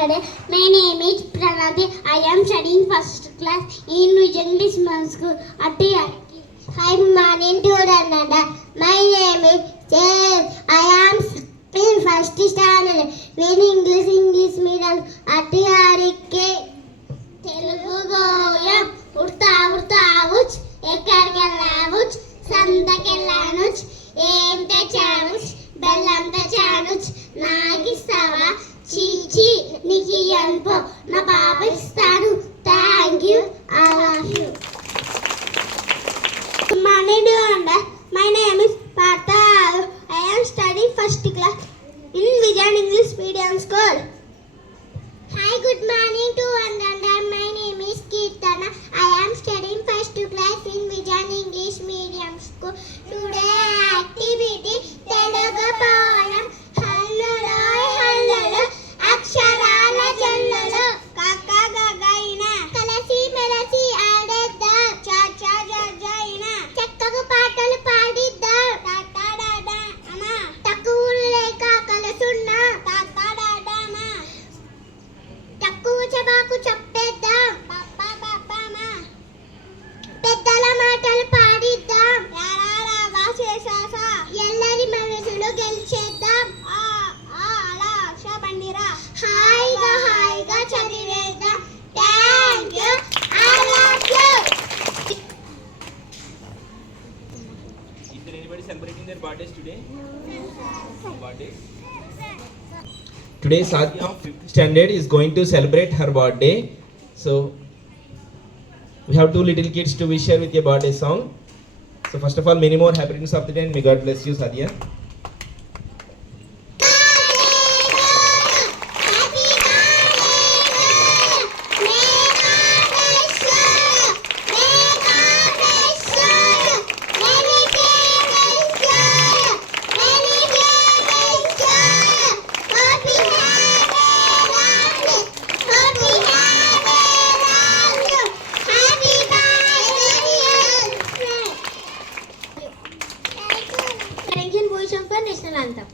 started. My name is Pranati. I am studying first class in English School at Hi, morning to Canada. My name is James. I am in first standard in English medium at RK. Telugu గోయం Udatha Udatha ఉచ్ ఎక్కడికెళ్ళావుచ్ సంతకెళ్ళానుచ్ ఏం తెచ్చానుచ్ బెల్లం తెచ్చానుచ్ నాకిస్తావా చీచి నీకు ఇయ్యనుకో నా బాబు ఇస్తాను thank you I love you My name is Partha. I am studying first class in Vijayan English Medium School. Hi, good morning to Andanda. My name is Kirtana. I am studying first class in Vijayan English Medium School. Today activity Telugu poem Hallalo Hallalo Aksharala Jallalo Kaka Gagaina Kalasi Melasi Adeddam Cha Cha Jajaina Chakkagu పాటలు పాడిద్దాం టాటా డాడా అమ్మా తక్కువ లేక కలసున్నా టాటా డాడా అమ్మా తక్కువ చెబాకు చెప్పేద్దాం పాపా పాపా అమ్మా పెద్దల మాటలు పాడిద్దాం రారా వాసేసాసా ఎల్లరి మనసులో గెలిచేద్దాం అలా షబండిరా హాయిగా చదివేద్దాం thank you I love you Is there anybody celebrating their birthdays today? Birthday? Today Sadia of 5th standard is going to celebrate her birthday. So we have two little kids to wish her with a birthday song. So first of all, many more happy returns of the day and may God bless you, Sadia. Attention position for national anthem.